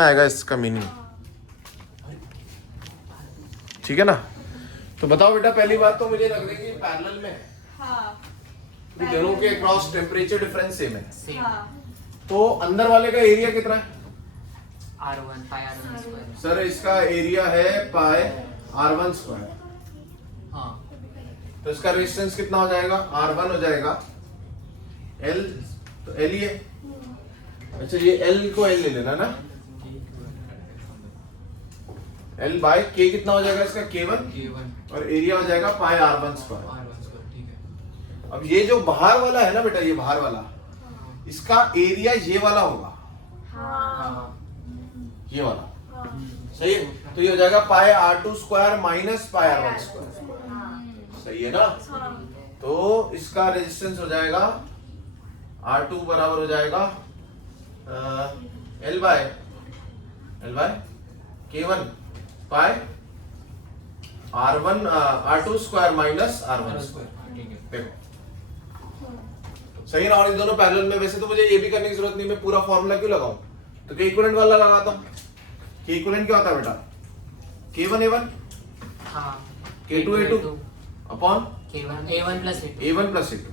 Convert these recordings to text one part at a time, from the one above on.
आएगा इसका मीनिंग, ठीक है ना। तो बताओ बेटा, पहली बात तो मुझे लग रही है कि पैरेलल में है। हाँ। दोनों के अक्रॉस टेम्परेचर डिफरेंस सेम है। हाँ। तो अंदर वाले का एरिया कितना है? R1 पाई R1 स्क्वायर। सर इसका एरिया है पाई R1 स्क्वायर। हाँ। तो इसका रेजिस्टेंस कितना हो जाएगा? R1 हो जाएगा L, तो L ही है। अच्छा ये L को L ले लेना ना, L बाय K कितना हो जाएगा इसका? K1 और एरिया हो जाएगा पाई R1 स्क्वायर। ठीक है। अब ये जो बाहर वाला है ना बेटा, ये बाहर वाला, इसका एरिया ये वाला होगा, हाँ। ये वाला, सही है। तो ये हो जाएगा पाई R2 square minus pi R1 square, सही है ना। तो इसका रेजिस्टेंस हो जाएगा R2 बराबर हो जाएगा L बाय K1 पाई R2 square minus R1 square. ठीक है। देखो सही है ना। और इन दोनों पैरेलल में, वैसे तो मुझे ये भी करने की जरूरत नहीं, मैं पूरा फॉर्मूला क्यों लगाऊं, तो के इक्विवेलेंट वाला लगाता हूं। के इक्विवेलेंट क्या होता है बेटा? K1 A1 हाँ। K2 A2 upon K1 A1 plus A2। A1 plus A2।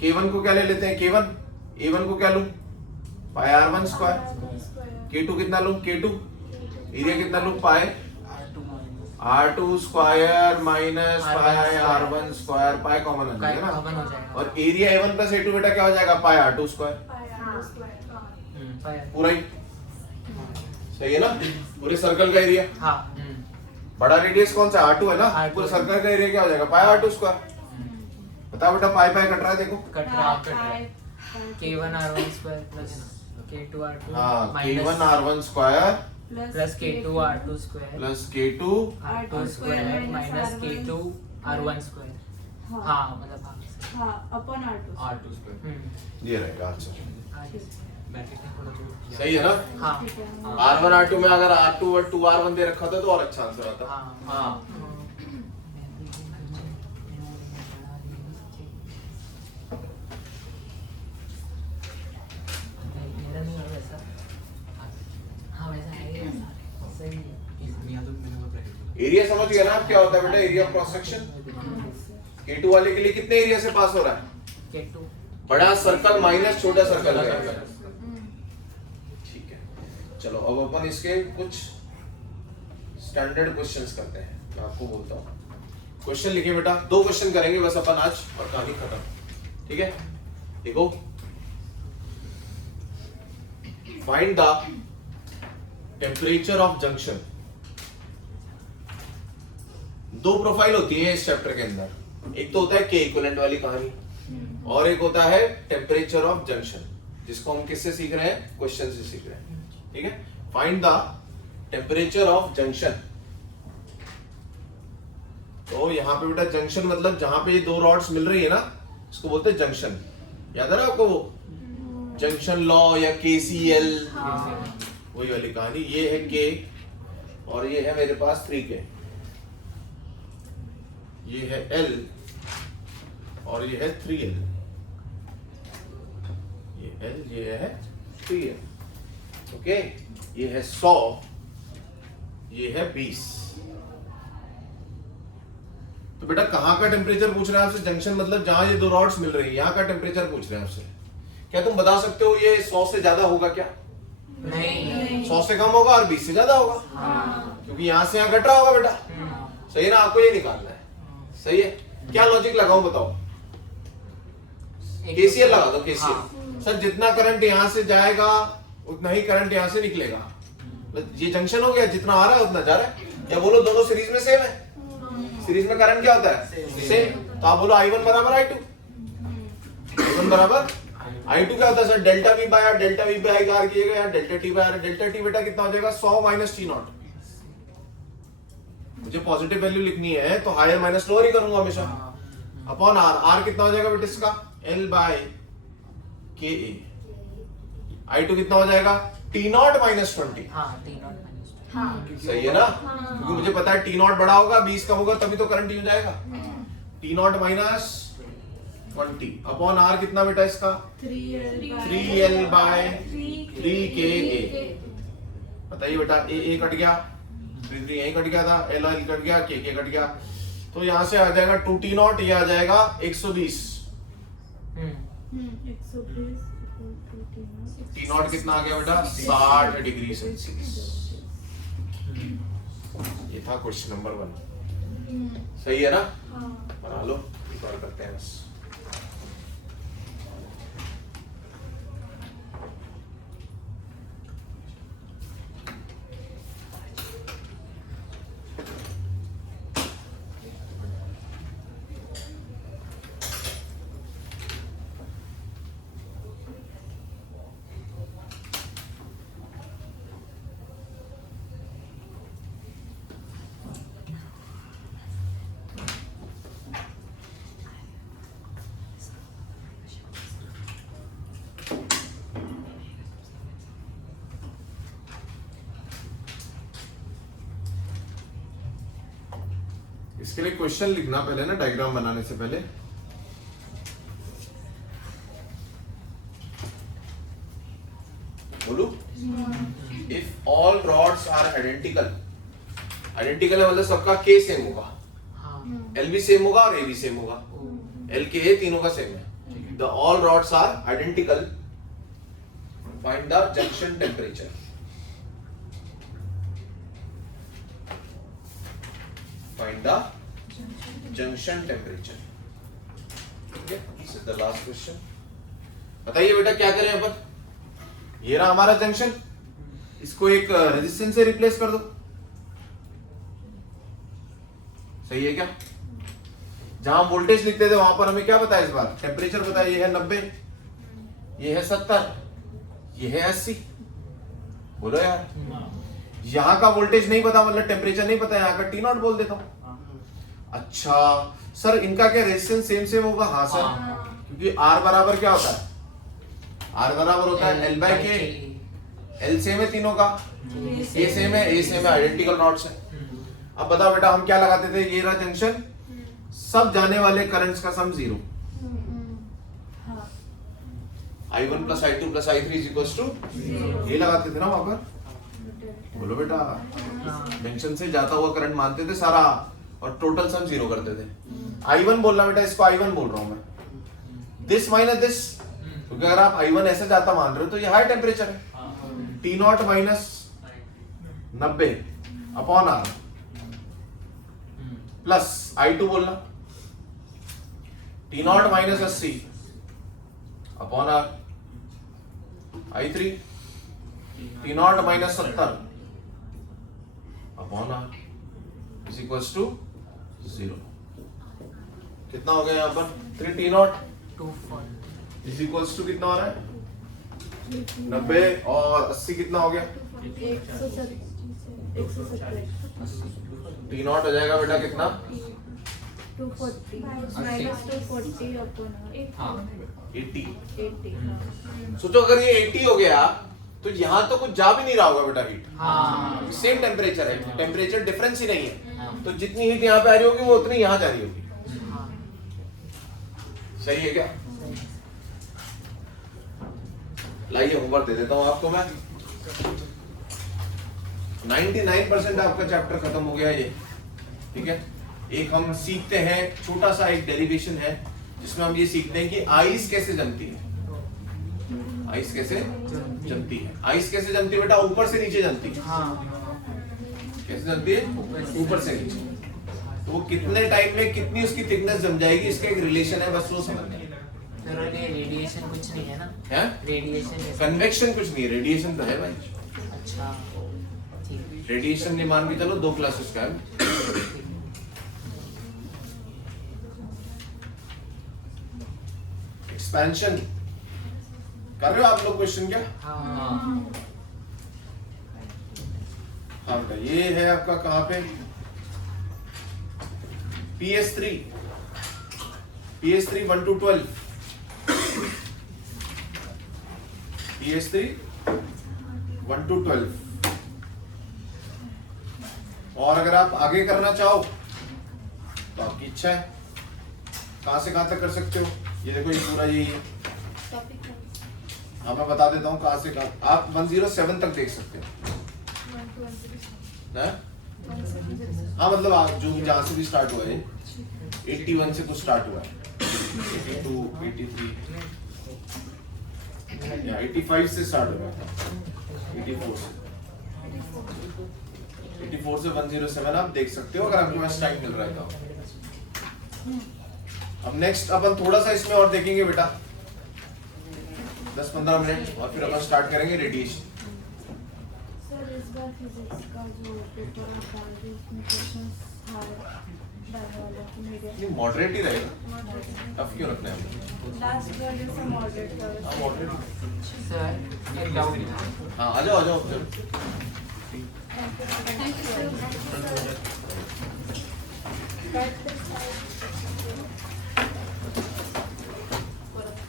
K1 को क्या ले लेते हैं? K1 A1 को क्या लूं? पाई R1 स्क्वायर। K2 कितना लूं? K2 एरिया कितना लूं? पाई R2 square minus pi R1 square, pi common हो जाएगा कॉमन ना। हो जाएगा। और एरिया A1 प्लस A2 बेटा क्या हो जाएगा? पाई R2 स्क्वायर, पाई। पूरा ही सही है ना। पूरे सर्कल का एरिया, हाँ। बड़ा रेडियस कौन सा? R2 है ना। R2। पूरे सर्कल का एरिया क्या हो जाएगा? पाई R2 स्क्वायर। बताओ बेटा, पाई पाई कट रहा है, देखो। कट रहा है। K1 R1 square plus K2 R2 हाँ, minus K1 R1 square plus K2 R2 square plus K2 R2 square minus K2 R1 square. हाँ मतलब हाँ अपन R2 स्क्वायर। ये रहेगा। अच्छा सही सही है ना। हाँ। ठीक है। R1 R2 में अगर R2 और 2 R1 दे रखा था तो और अच्छा आंसर आता। हाँ। हाँ मेरा नहीं है वैसा। हाँ वैसा है, सही है। एरिया समझ गया ना आप क्या होता है बेटा? Area cross section. K2 वाले के लिए कितने एरिया से पास हो रहा है? K2 बड़ा सर्कल माइनस छोटा सर्कल का एरिया। ठीक है, चलो अब अपन इसके कुछ स्टैंडर्ड क्वेश्चंस करते हैं। मैं आपको बोलता हूँ क्वेश्चन लिखिए बेटा। 2 क्वेश्चन करेंगे बस अपन आज और कहानी खत्म, ठीक है। देखो, find the temperature of junction. 2 profile होती है इस चैप्टर के अंदर। एक तो होता है के इक्विवेलेंट वाली कहानी, और एक होता है टेम्परेचर ऑफ जंक्शन, जिसको हम किससे सीख रहे हैं? क्वेश्चन से सीख रहे हैं, ठीक है। Find the temperature of junction. तो यहां पे बेटा जंक्शन मतलब जहां पे ये 2 रॉड्स मिल रही है ना, इसको बोलते हैं जंक्शन। याद है ना आपको वो जंक्शन लॉ या KCL, वही वाली कहानी। ये है K और ये है मेरे पास 3K, ये है L और ये है 3L, ये L ये है 3L, ओके। ये है 100, ये है 20। तो बेटा कहां का टेम्परेचर पूछ रहे हैं आपसे? जंक्शन मतलब जहां ये 2 रॉड्स मिल रही है, यहां का टेम्परेचर पूछ रहे हैं आपसे। क्या तुम बता सकते हो ये 100 से ज्यादा होगा क्या? नहीं। 100 से कम होगा और 20 से ज्यादा होगा, क्योंकि यहां से यहां घट रहा होगा बेटा, सही है ना। आपको ये निकालना है, सही है। क्या लॉजिक लगाऊं बताओ? KCL लगा दो, KCL। सर जितना करंट यहां से जाएगा उतना ही करंट यहां से निकलेगा। ये जंक्शन हो गया, जितना आ रहा है उतना जा रहा है। या बोलो दोनों सीरीज में सेम है। सीरीज में करंट क्या होता है? सेम। तो आप बोलो I1 बराबर I2, I1 बराबर I2 क्या होता है sir? Delta V by R, delta V by R किएगा या delta T by R। Delta T बेटा कितना हो जाएगा? 100 माइनस T नॉट। मुझे पॉजिटिव वैल्यू लिखनी है तो हायर माइनस लोअर ही करूंगा हमेशा, अपॉन R। R कितना हो जाएगा बेटा इसका? L bye KA। I2 कितना हो जाएगा? T nought minus 20। हाँ T नॉट माइनस। सही है ना, क्योंकि मुझे पता है T नॉट बड़ा होगा, 20 कम होगा, तभी तो करंट हो जाएगा। T nought minus 20 upon R कितना बेटा इसका 3L बाय 3KA। बताइए बेटा ए कट गया, 3 यहीं कट गया था, L कट गया, K कट गया, तो यहाँ से आ जाएगा 2T0, ये आ जाएगा 120। T0 कितना आ गया बेटा 60 डिग्री सेल्सियस। ये था क्वेश्चन नंबर 1। सही है ना? बना लो, एक और करते हैं बस। इसके लिए क्वेश्चन लिखना पहले ना, डायग्राम बनाने से पहले। बोलू, if all rods are identical, identical है मतलब सबका के सेम होगा, एल भी सेम होगा और ए भी सेम होगा, एल के ए तीनों का सेम है। The all rods are identical, find the junction temperature. Find the junction temperature. Okay, this is the last question. बताइए बेटा क्या करें अपन? ये रहा हमारा जंक्शन, इसको एक रेजिस्टेंस से रिप्लेस कर दो। सही है क्या? जहां वोल्टेज लिखते थे वहां पर हमें क्या बताया इस बार? टेम्परेचर बताया। ये है 90, ये है 70, ये है 80। बोलो यार, यहाँ का वोल्टेज नहीं पता मतलब टेम्परेचर नहीं पता, यहाँ का T0 बोल देता हूँ। अच्छा सर, इनका क्या रेजिस्टेंस सेम होगा? हाँ सर, क्योंकि R बराबर क्या होता है? R बराबर होता है L by K। L same है तीनों का, A सेम है, A सेम है, आइडेंटिकल रॉड्स है। अब बताओ बेटा, हम क्या लगाते थे? ये रहा जंक्शन, सब जाने वाले करंट्स का sum 0। I1 plus I2 plus I3 is equals to, ये लगाते थे ना वहां पर। बोलो बेटा, जंक्शन से जाता हुआ करंट मानते थे सारा और टोटल सम 0 करते थे। I1 बोलना बेटा, इसको I1 बोल रहा हूं मैं। दिस माइनस दिस, क्योंकि अगर आप I1 ऐसे जाता मान रहे हो तो ये हाई टेम्परेचर है। T0 minus 90 upon R plus I2 बोलना, T0 minus 80 upon R, I3 T0 minus 70 upon R is equals to 0। कितना हो गया यहाँ पर? 3T0 इज इक्वल्स टू कितना हो रहा है? 90 और 80 कितना हो गया? 170। T0 हो जाएगा बेटा कितना? 80। सोचो अगर ये 80 हो गया तो यहाँ तो कुछ जा भी नहीं रहा होगा बेटा हीट। सेम टेम्परेचर है, टेम्परेचर डिफरेंस ही नहीं है, तो जितनी हीट यहाँ पे आ रही होगी वो उतनी यहाँ जा रही होगी। सही है क्या? लाइए होमवर्क दे देता हूँ आपको मैं। 99% आपका चैप्टर खत्म हो गया ये, ठीक है। एक हम सीखते हैं, छोटा सा एक डेरिवेशन है जिसमें हम ये सीखते हैं कि आइस कैसे जमती है। आइस कैसे जमती है? आइस कैसे जमती है बेटा? ऊपर से नीचे जमती है। कैसे जमती है? ऊपर से नीचे। तो वो कितने टाइम में कितनी उसकी थिकनेस जम जाएगी, इसका एक रिलेशन है, बस वो समझना है। रेडिएशन कुछ नहीं है ना? है रेडिएशन, कन्वेक्शन कुछ नहीं है, रेडिएशन तो है भाई। अच्छा ठीक। रेडिएशन नहीं मान के चलो, 2 क्लासेस का है। एक्सपेंशन कर रहे हो आप लोग क्वेश्चन क्या? हाँ बेटा, ये है आपका कहां पे? PS3 1 to 12, PS3 1 to 12। और अगर आप आगे करना चाहो तो आपकी इच्छा है, कहां से कहां तक कर सकते हो। ये देखो ये पूरा यही है। टॉपिक है हाँ मैं बता देता हूँ कहाँ से कहाँ आप 107 तक देख सकते हो। हैं? हाँ मतलब आप जो भी जहाँ से भी स्टार्ट हुआ है 81 से कुछ स्टार्ट हुआ है 82 83 या 85 से स्टार्ट हुआ है 84 से 107 आप देख सकते हो अगर आपके पास टाइम मिल रहा है तो। अब नेक्स्ट अपन थोड़ा सा इसमें और देखेंगे बेटा 10-15 मिनट और फिर अपन स्टार्ट करेंगे रेडिएशन। सर इस बार फिजिक्स का जो पेपर आप डाल रहे हैं उसमें क्वेश्चंस हार्ड डालने वाले हैं मीडियम ये मॉडरेट ही रहेगा, टफ क्यों रखना है? लास्ट बार जैसा मॉडरेट हाँ का मॉडरेट। सर एक डाउट हाँ आ जाओ thank you sir Cut this side.